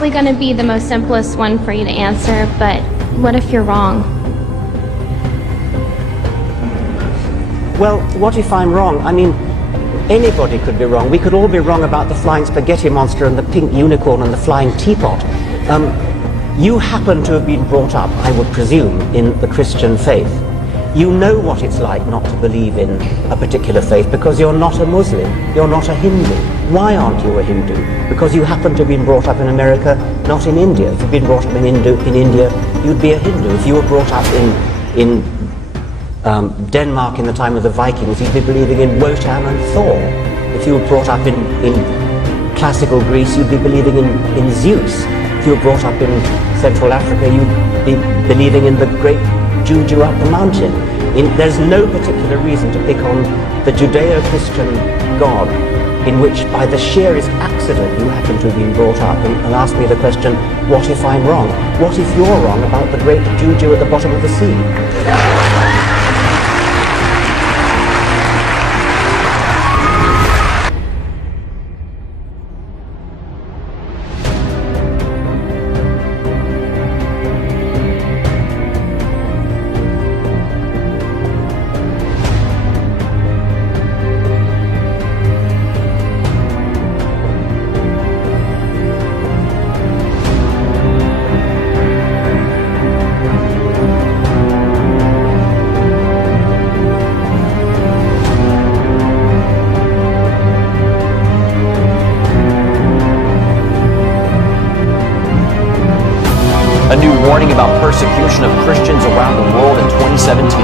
probably going to be the most simplest one for you to answer, but what if you're wrong? Well, what if I'm wrong? I mean, anybody could be wrong. We could all be wrong about the flying spaghetti monster and the pink unicorn and the flying teapot. You happen to have been brought up, I would presume, in the Christian faith. You know what it's like not to believe in a particular faith because you're not a Muslim, you're not a Hindu. Why aren't you a Hindu? Because you happen to have been brought up in America, not in India. If you'd been brought up in India, you'd be a Hindu. If you were brought up in Denmark in the time of the Vikings, you'd be believing in Wotan and Thor. If you were brought up in classical Greece, you'd be believing in Zeus. If you were brought up in Central Africa, you'd be believing in the great Juju up the mountain. There's no particular reason to pick on the Judeo-Christian God in which by the sheerest accident you happen to have been brought up, and ask me the question, what if I'm wrong? What if you're wrong about the great Juju at the bottom of the sea? A new warning about persecution of Christians around the world in 2017.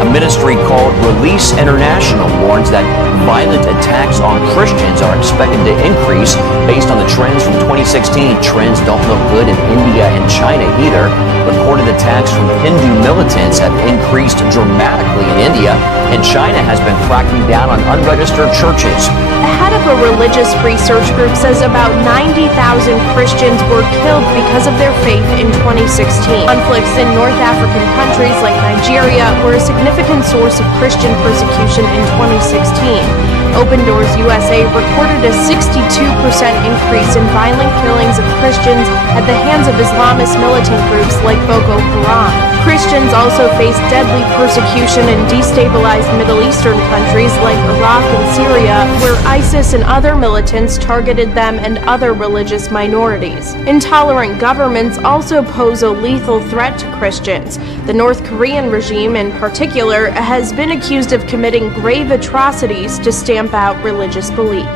A ministry called Release International warns that violent attacks on Christians are expected to increase based on the trends from 2016. Trends don't look good in India and China either. Recorded attacks from Hindu militants have increased dramatically in India, and China has been cracking down on unregistered churches. The head of a religious research group says about 90,000 Christians were killed because of their faith in 2016. Conflicts in North African countries like Nigeria were a significant source of Christian persecution in 2016. Open Doors USA reported a 62% increase in violent killings of Christians at the hands of Islamist militant groups like Boko Haram. Christians also face deadly persecution in destabilized Middle Eastern countries like Iraq and Syria, where ISIS and other militants targeted them and other religious minorities. Intolerant governments also pose a lethal threat to Christians. The North Korean regime, in particular, has been accused of committing grave atrocities to stamp out religious belief.